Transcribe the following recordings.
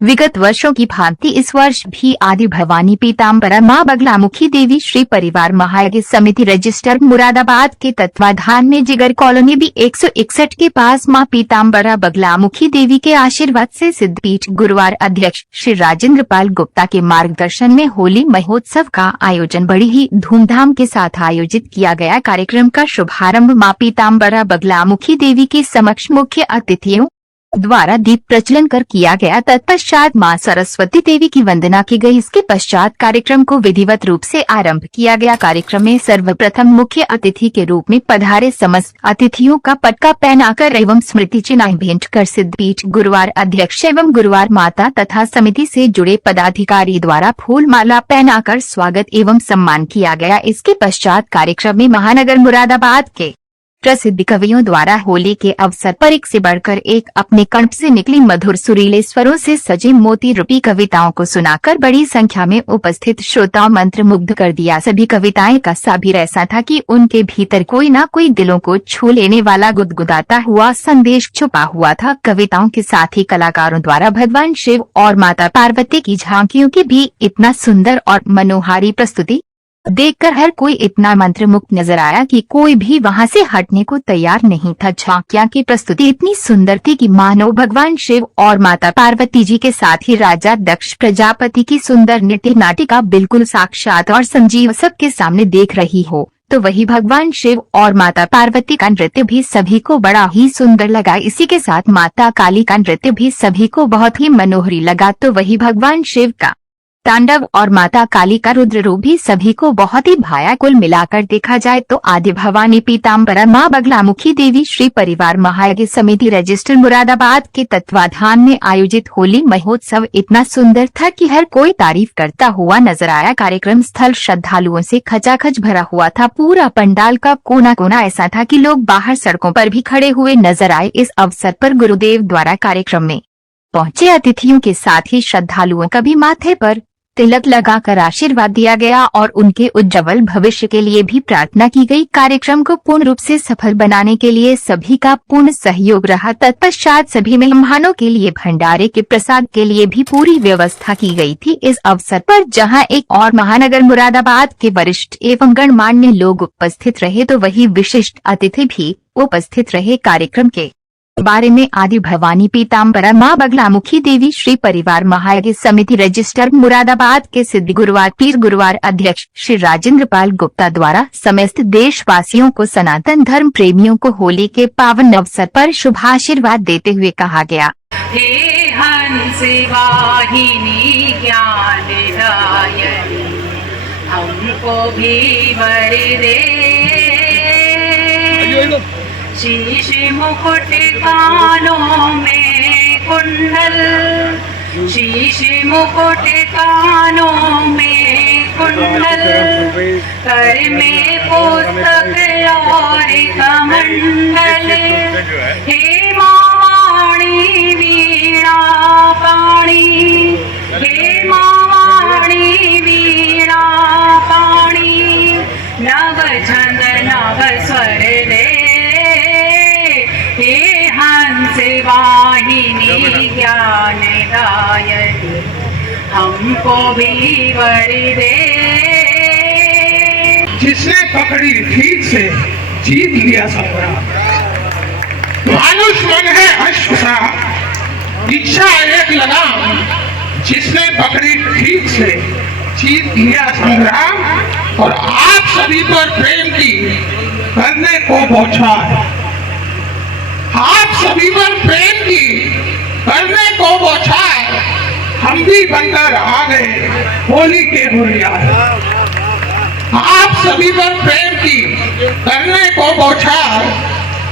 विगत वर्षों की भांति इस वर्ष भी आदि भवानी पीताम्बरा मां बगलामुखी देवी श्री परिवार महायज्ञ समिति रजिस्टर मुरादाबाद के तत्वाधान में जिगर कॉलोनी बी 161 के पास मां पीताम्बरा बगलामुखी देवी के आशीर्वाद से सिद्धपीठ गुरुवार अध्यक्ष श्री राजेंद्र पाल गुप्ता के मार्गदर्शन में होली महोत्सव का आयोजन बड़ी ही धूमधाम के साथ आयोजित किया गया। कार्यक्रम का शुभारंभ मां पीताम्बरा बगलामुखी देवी के समक्ष मुख्य अतिथियों द्वारा दीप प्रज्वलन कर किया गया। तत्पश्चात मां सरस्वती देवी की वंदना की गई। इसके पश्चात कार्यक्रम को विधिवत रूप से आरंभ किया गया। कार्यक्रम में सर्वप्रथम मुख्य अतिथि के रूप में पधारे समस्त अतिथियों का पटका पहनाकर एवं स्मृति चिन्ह भेंट कर सिद्धपीठ गुरुवार अध्यक्ष एवं गुरुवार माता तथा समिति से जुड़े पदाधिकारी द्वारा फूल माला पहनाकर स्वागत एवं सम्मान किया गया। इसके पश्चात कार्यक्रम में महानगर मुरादाबाद के प्रसिद्ध कवियों द्वारा होली के अवसर पर एक से बढ़कर एक अपने कंठ से निकली मधुर सुरीले स्वरों से सजी मोती रूपी कविताओं को सुनाकर बड़ी संख्या में उपस्थित श्रोताओं मंत्रमुग्ध कर दिया। सभी कविताएं का साबिर ऐसा था कि उनके भीतर कोई न कोई दिलों को छू लेने वाला गुदगुदाता हुआ संदेश छुपा हुआ था। कविताओं के साथ ही कलाकारों द्वारा भगवान शिव और माता पार्वती की झांकियों की भी इतना सुंदर और मनोहारी प्रस्तुति देखकर हर कोई इतना मंत्रमुग्ध नजर आया कि कोई भी वहां से हटने को तैयार नहीं था। झांकियां की प्रस्तुति इतनी सुंदर थी कि मानो भगवान शिव और माता पार्वती जी के साथ ही राजा दक्ष प्रजापति की सुंदर नृत्य नाटिका बिल्कुल साक्षात और संजीव सबके सामने देख रही हो। तो वही भगवान शिव और माता पार्वती का नृत्य भी सभी को बड़ा ही सुंदर लगा। इसी के साथ माता काली का नृत्य भी सभी को बहुत ही मनोहरी लगा। तो वही भगवान शिव का तांडव और माता काली का रुद्र रूप भी सभी को बहुत ही भाया। कुल मिलाकर देखा जाए तो आदि भवानी पीताम्बरा मां बगलामुखी देवी श्री परिवार महायज्ञ समिति रजिस्टर मुरादाबाद के तत्वाधान में आयोजित होली महोत्सव इतना सुंदर था कि हर कोई तारीफ करता हुआ नजर आया। कार्यक्रम स्थल श्रद्धालुओं से खचाखच भरा हुआ था। पूरा पंडाल का कोना कोना ऐसा था कि लोग बाहर सड़कों पर भी खड़े हुए नजर आए। इस अवसर पर गुरुदेव द्वारा कार्यक्रम में पहुंचे अतिथियों के साथ ही श्रद्धालुओं का भी माथे पर तिलक लगाकर आशीर्वाद दिया गया और उनके उज्जवल भविष्य के लिए भी प्रार्थना की गई। कार्यक्रम को पूर्ण रूप से सफल बनाने के लिए सभी का पूर्ण सहयोग रहा। तत्पश्चात सभी मेहमानों के लिए भंडारे के प्रसाद के लिए भी पूरी व्यवस्था की गई थी। इस अवसर पर जहां एक और महानगर मुरादाबाद के वरिष्ठ एवं गणमान्य लोग उपस्थित रहे तो वही विशिष्ट अतिथि भी उपस्थित रहे। कार्यक्रम के बारे में आदि भवानी पीताम्बरा मां बगलामुखी देवी श्री परिवार महायज्ञ समिति रजिस्टर मुरादाबाद के सिद्ध गुरुवार पीर गुरुवार अध्यक्ष श्री राजेंद्र पाल गुप्ता द्वारा समस्त देशवासियों को सनातन धर्म प्रेमियों को होली के पावन अवसर पर शुभाशीर्वाद देते हुए कहा गया। हे हंस वाहिनी ज्ञानदायिनी हमको भी वर दे। शीश मुकुट कानों में कुंडल, शीश मुकुट कानों में कुंडल, कर में पुस्तक और कमंडल। हे मावाणी वीणा पाणी, हे मावाणी वीणा पाणी, नव छंद नव स्वर दे। हे हंस वाहिनी ज्ञानदायिनी हमको भी वर दे। जिसने पकड़ी ठीक से जीत लिया संग्राम। मानुष मन है अश्वसा, इच्छा एक लगाम। जिसने पकड़ी ठीक से जीत लिया संग्राम और आप सभी पर प्रेम की करने को बौछार। आप सभी पर प्रेम की करने को बौछार, हम भी बनकर आ गए होली के हुरियार। आप सभी पर प्रेम की करने को बौछार,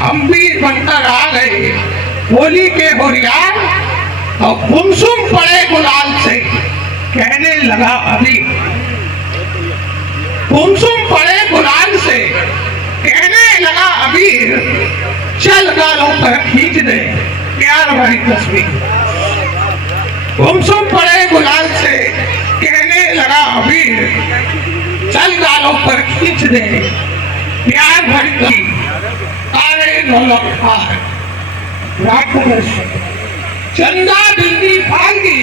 हम भी बनकर आ गए होली के हुरियार। और गुमसुम पड़े गुलाल से कहने लगा अभी, गुमसुम पड़े गुलाल से कहने लगा अबीर, चल गालों पर खींच दे प्यार भरी तस्वीर। गुमसुम पड़े गुलाल से कहने लगा अबीर, चल गालों पर खींच दे प्यार भरी तस्वीर। काले ढोलक रात चंदा बिंदी फांगी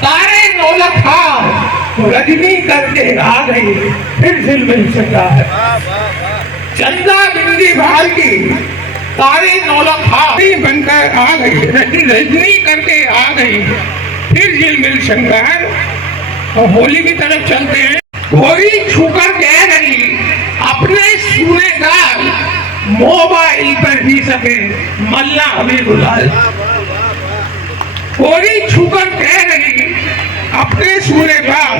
तारे नौलख हार, रजनी करके आ गई फिर झिलमिल शृंगार। चंदा बिंदी फांगी तारे नौलख हार बनकर आ गई, रजनी करके आ गई फिर झिलमिल शृंगार। और होली की तरफ चलते हैं। गोरी छूकर कह रही अपने सूनेदार, मोबाइल पर भी सके मल्ला अभी गुलाल। गोरी छूकर कह रही अपने सूनेदार,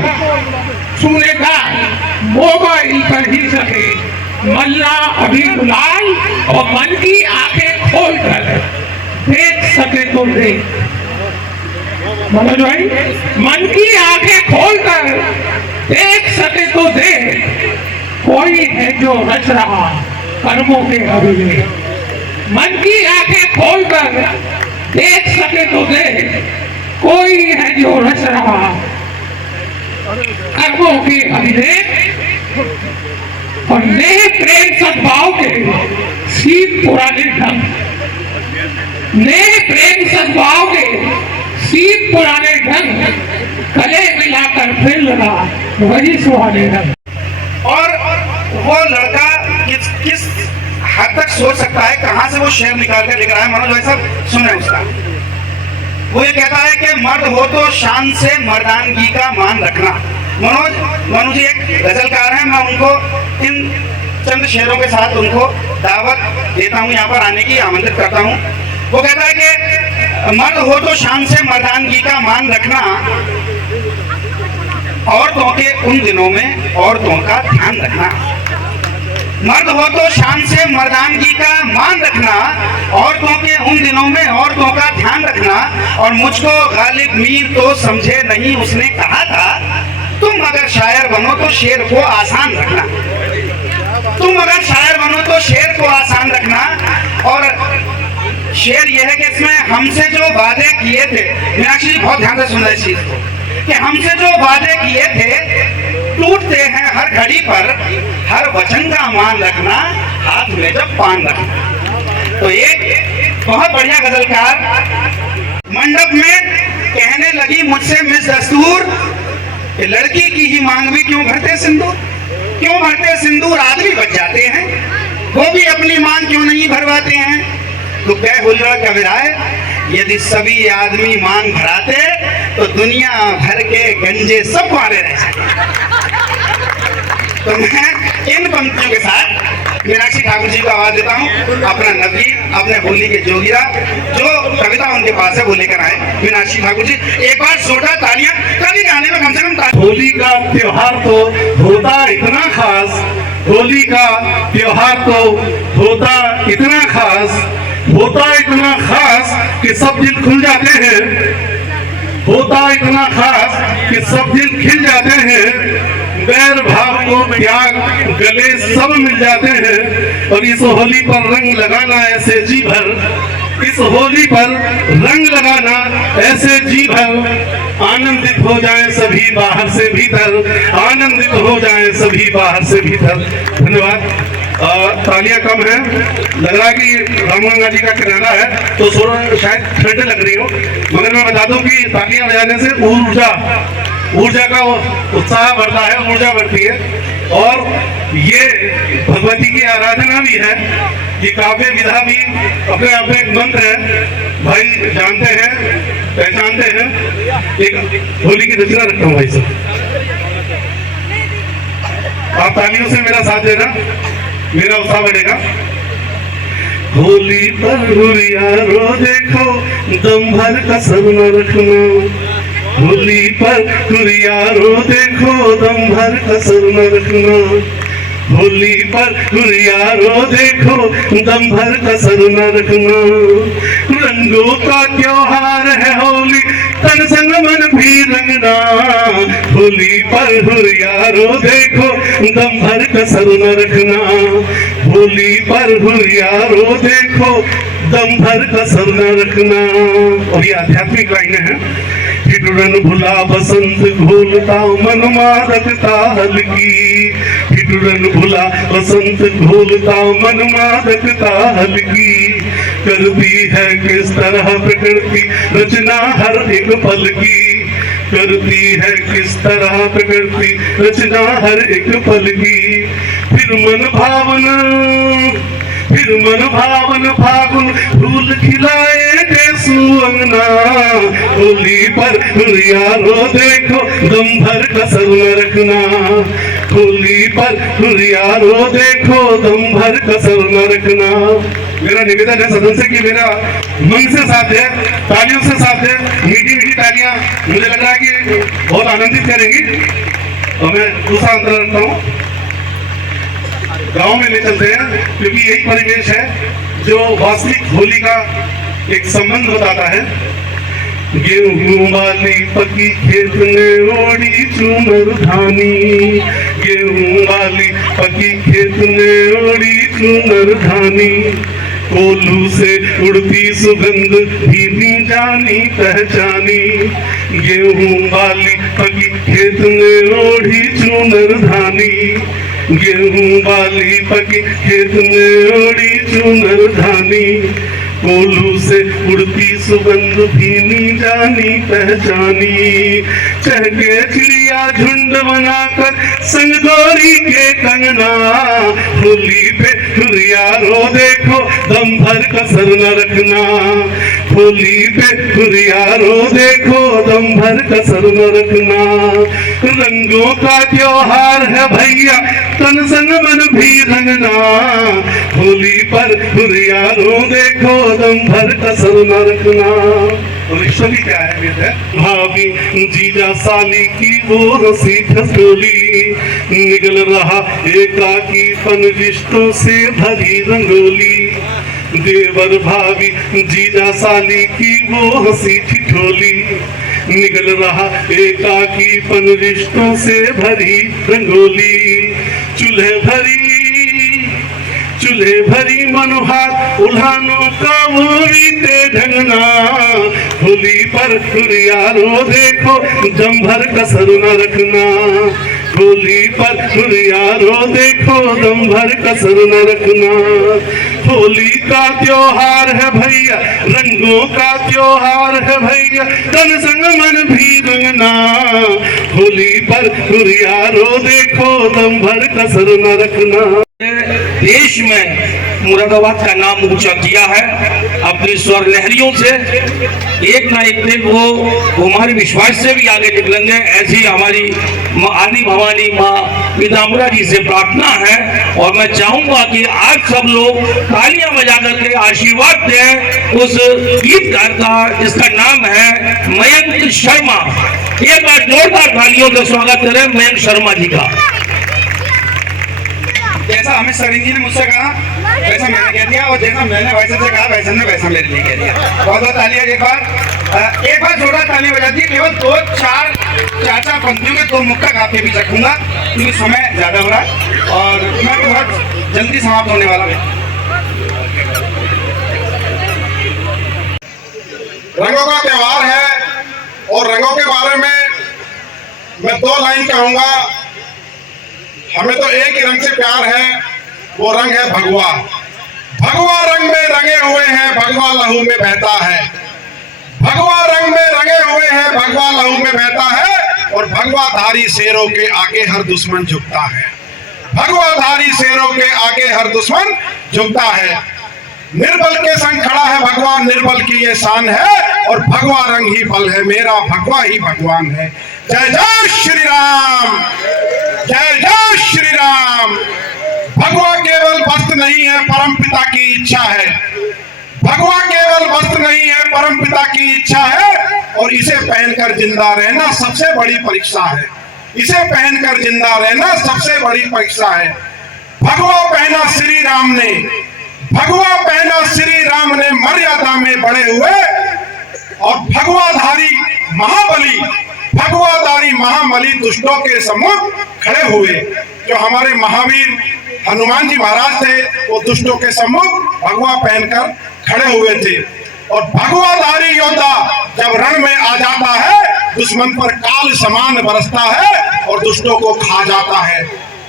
मोबाइल पर ही सके मल्ला अभी गुलाल। और मन की आंखें खोल कर देख सके तो देख, मनोज भाई, मन की आंखें खोलकर देख सके तो देख, कोई है जो रच रहा कर्मों के अभिलेख। मन की आंखें खोलकर देख सके तो देख, कोई है जो रच रहा कर्मों के अभिलेख। और नेह प्रेम सद्भाव के सीख पुराने ढंग, नेह प्रेम सद्भाव के सीख पुराने ढंग, गले मिलाकर फिर लगा वही सुहाने ढंग। और वो लड़का किस हद तक सोच सकता है, कहां से वो शेर निकाल कर लेकर आया, मनोज भाई साहब सुने उसका। वो ये कहता है कि मर्द हो तो शान से मर्दानगी का मान रखना। मनु जी एक गजलकार हैं, मैं उनको इन चंद शेरों के साथ उनको दावत देता हूँ, यहाँ पर आने की आमंत्रित करता हूँ। वो कहता है कि मर्द हो तो शान से मर्दानगी का मान रखना, औरतों के उन दिनों में औरतों का ध्यान रखना। मर्द हो तो शान से मर्दानगी का मान रखना, औरतों के उन दिनों में औरतों का ध्यान रखना। और मुझको गालिब मीर तो समझे नहीं, उसने कहा था तुम अगर शायर बनो तो शेर को आसान रखना। तुम अगर शायर बनो तो शेर को आसान रखना। और शेर यह है कि इसमें हमसे जो वादे किए थे, मीनाक्षी जी बहुत ध्यान से सुन रहे इस चीज को, कि हमसे जो वादे किए थे टूटते हैं हर घड़ी पर, हर वचन का मान रखना, हाथ में जब पान रखना। तो एक बहुत बढ़िया गजलकार मंडप में कहने लगी मुझसे मिस दस्तूर, लड़की की ही मांग में क्यों भरते सिंदूर, क्यों भरते सिंदूर, आदमी बच जाते हैं, वो भी अपनी मांग क्यों नहीं भरवाते हैं। तो क्या हुल्लड़ कविराए, यदि सभी आदमी मांग भराते तो दुनिया भर के गंजे सब मारे रह जाते। तो मैं इन पंक्तियों के साथ मीनाक्षी ठाकुर जी को आवाज देता हूँ, अपना नवगीत, अपने होली के जोगिरा, जो कविता उनके पास है वो लेकर आए मीनाक्षी ठाकुर जी। एक बार छोटा तालियां, कभी गाने में कम से कम। होली का त्योहार तो होता इतना खास, होली का त्योहार तो होता इतना खास, होता इतना खास कि सब दिल खुल जाते हैं, होता इतना खास कि सब दिल खिल जाते हैं, बैर भाव को त्याग गले सब मिल जाते हैं। और इस होली पर रंग लगाना ऐसे जी भर, इस होली पर रंग लगाना ऐसे जी भर, आनंदित हो जाएं सभी बाहर से भीतर, आनंदित हो जाएं सभी बाहर से भीतर। धन्यवाद। तालियां कम है, लग रहा है कि रामगंगा जी का किनारा है तो शायद ठंड लग रही हो, मगर मैं बता दूं कि तालियां बजाने से ऊर्जा का उत्साह बढ़ता है, ऊर्जा बढ़ती है। और ये भगवती की आराधना भी है, ये काव्य विधा भी अपने आप में एक मंत्र है, भाई जानते हैं, पहचानते हैं। एक होली की रचना रखता हूँ भाई साहब, आप तालियों से मेरा साथ देना, मेरा उत्साह बढ़ेगा। होली पर हुरियारो देखो, दम भर कसम न रखना, होली पर हुरियारो देखो, दम भर कसम न रखना, होली पर हुरियारो देखो, दम भर कसर न रखना। रंगों का त्योहार है होली, तन संग मन भी रंगना, होली पर हुरियारो देखो, दम भर कसर न रखना, होली पर हुरियारो देखो, दम भर कसर न रखना। और ये आध्यात्मिक लाइनें हैं। हिटुरन भुला बसंत घोलता मन मादकता हल्की, हिटुरन भुला बसंत घोलता मन मादकता हल्की, करती है किस तरह प्रकृति रचना हर एक पल की, करती है किस तरह प्रकृति रचना हर एक पल की। फिर मन भावन फागुन फूल खिलाए जैसू अंगना, होली पर हुरियारो देखो दम भर कसर न रखना, होली पर हुरियारो देखो दम भर कसर न रखना। मेरा निवेदन है सदन से कि मेरा मन से साथ है, तालियों से साथ है, मीठी मीठी तालियां मुझे लग रहा है कि बहुत आनंदित करेंगी। और मैं दूसरा अंतर रखता हूँ, गांव में ले चलते हैं क्योंकि यही परिवेश है जो वास्तविक होली का एक संबंध बताता है। गेहूं वाली पकी खेत में ओढ़ी चूनर धानी, गेहूं वाली पकी खेत में ओढ़ी चूनर धानी, कोलू से उड़ती सुगंध भी जानी पहचानी, गेहूं वाली पकी खेत में ओढ़ी चूनर धानी, गेहूं वाली पकी खेत में ओढ़ी चूनर धानी, कोलू से उड़ती सुगंध भीनी जानी पहचानी, चहके चिड़िया झुंड बनाकर संग गोरी के कंगना, होली पे हुरियारो देखो दम भर कसर न रखना, होली पे हुरियारो देखो दम भर कसर न रखना। रंगों का त्योहार है भैया तन संग मन भी रंगना, होली पर हुरियारो देखो दम भर कसर न रखना। और ईश्वरी क्या है वेद है, भाभी जीजा साली की वो रसी खसोली, निगल रहा एकाकीपन रिश्तों से भरी रंगोली, देवर भाभी जीजा साली की वो हंसी ठिठोली, निगल रहा एकाकीपन रिश्तों से भरी रंगोली, चूल्हे भरी मनोहार उल्हानों का वो रीते ढंगना, होली पर हुरियारो देखो दम भर कसर न रखना, होली पर हुरियारो देखो दम भर कसर न रखना। होली का त्योहार है भैया रंगों का त्योहार है भैया तन संग मन भी रंगना, होली पर हुरियारो देखो दम भर कसर न रखना। देश में मुरादाबाद का नाम ऊंचा किया है अपनी स्वर लहरियों से, एक ना एक दिन वो हमारे विश्वास से भी आगे निकलेंगे। ऐसी हमारी आदि भवानी माँ पीताम्बरा जी से प्रार्थना है और मैं चाहूंगा कि आज सब लोग तालियां बजा करके आशीर्वाद दें उस गीतकार का जिसका नाम है मयंक शर्मा। एक बार जोरदार तालियों से स्वागत करें मयंक शर्मा जी का। जैसा हमें सरीन जी ने मुझसे कहा वैसा मैंने कह दिया, और जैसा मैंने वैसे से कहा वैसा ने वैसा मेरे लिए कह दिया। बहुत बहुत तालियां। एक बार जोरदार ताली बजाती है। केवल दो चार पंक्तियों के दो मुक्का गा के भी रखूंगा क्योंकि समय ज्यादा हो रहा है और मैं बहुत जल्दी समाप्त होने वाला हूँ। रंगों का त्योहार है और रंगों के बारे में मैं दो लाइन कहूंगा। हमें तो एक ही रंग से प्यार है, वो रंग है भगवा। भगवा रंग में रंगे हुए हैं, भगवा लहू में बहता है। भगवा रंग में रंगे हुए हैं, भगवा लहू में बहता है। और भगवाधारी शेरों के आगे हर दुश्मन झुकता है। भगवाधारी शेरों के आगे हर दुश्मन झुकता है। निर्बल के संग खड़ा है भगवान, निर्बल की ये शान है। और भगवा रंग ही बल है मेरा, भगवा ही भगवान है। जय जय श्री राम, जय जय श्री राम। भगवा केवल वस्त्र नहीं है, परम पिता की इच्छा है। भगवा केवल वस्त्र नहीं है, परम पिता की इच्छा है। और इसे पहनकर जिंदा रहना सबसे बड़ी परीक्षा है। इसे पहनकर जिंदा रहना सबसे बड़ी परीक्षा है। भगवा पहना श्री राम ने, भगवा पहना श्री राम ने मर्यादा में बड़े हुए। और भगवाधारी महाबली दुष्टों के सम्मुख खड़े हुए। जो हमारे महावीर हनुमान जी महाराज थे वो दुष्टों के सम्मुख भगवा पहनकर खड़े हुए थे। और भगवाधारी योद्धा जब रण में आ जाता है, दुश्मन पर काल समान बरसता है और दुष्टों को खा जाता है।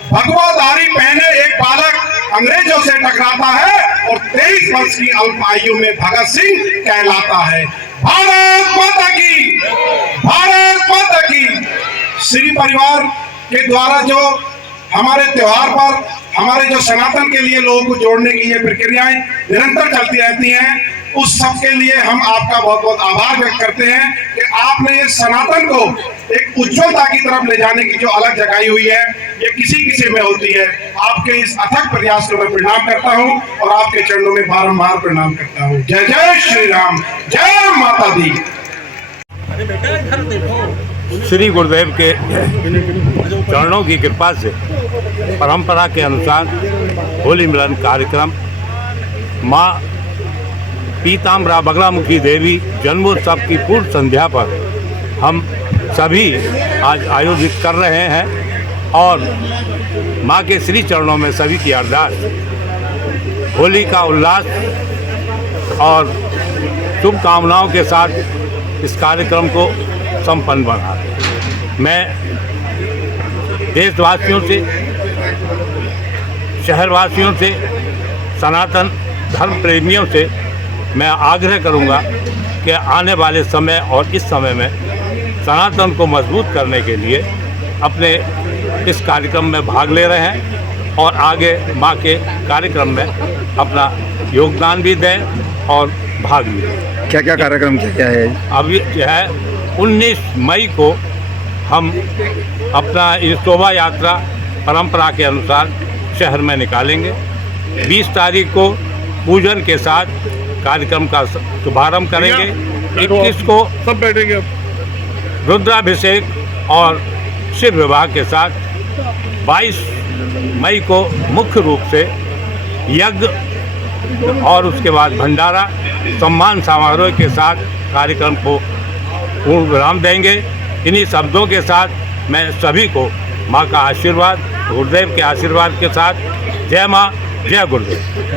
भगवाधारी पहने एक बालक अंग्रेजों से टकराता है और 23 वर्ष की अल्प आयु में भगत सिंह कहलाता है। भारत माता की, भारत माता की। श्री परिवार के द्वारा जो हमारे त्योहार पर हमारे जो सनातन के लिए लोगों को जोड़ने की ये प्रक्रियाएं निरंतर चलती रहती हैं, उस सब के लिए हम आपका बहुत बहुत आभार व्यक्त करते हैं कि आपने ये सनातन को एक उज्ज्वलता की तरफ ले जाने की जो अलग जगाई हुई है, ये किसी किसी में होती है। आपके इस अथक प्रयास को मैं प्रणाम करता हूं और आपके चरणों में बारंबार प्रणाम करता हूं। जय जय श्री राम, जय माता दी। श्री गुरुदेव के चरणों की कृपा से परंपरा के अनुसार होली मिलन कार्यक्रम माँ पीताम्बरा बगलामुखी देवी जन्मोत्सव की पूर्व संध्या पर हम सभी आज आयोजित कर रहे हैं और माँ के श्री चरणों में सभी की अरदास, होली का उल्लास और शुभकामनाओं के साथ इस कार्यक्रम को संपन्न बना। मैं देशवासियों से, शहरवासियों से, सनातन धर्म प्रेमियों से मैं आग्रह करूंगा कि आने वाले समय और इस समय में सनातन को मजबूत करने के लिए अपने इस कार्यक्रम में भाग ले रहे हैं और आगे माँ के कार्यक्रम में अपना योगदान भी दें और भाग भी लें। क्या क्या कार्यक्रम क्या है? अभी जो है 19 मई को हम अपना ये शोभा यात्रा परंपरा के अनुसार शहर में निकालेंगे। 20 तारीख को पूजन के साथ कार्यक्रम का शुभारंभ करेंगे। 21 को सब बैठेंगे, रुद्राभिषेक और शिव विवाह के साथ 22 मई को मुख्य रूप से यज्ञ और उसके बाद भंडारा सम्मान समारोह के साथ कार्यक्रम को पूर्ण विराम देंगे। इन्हीं शब्दों के साथ मैं सभी को माँ का आशीर्वाद, गुरुदेव के आशीर्वाद के साथ जय माँ, जय गुरुदेव।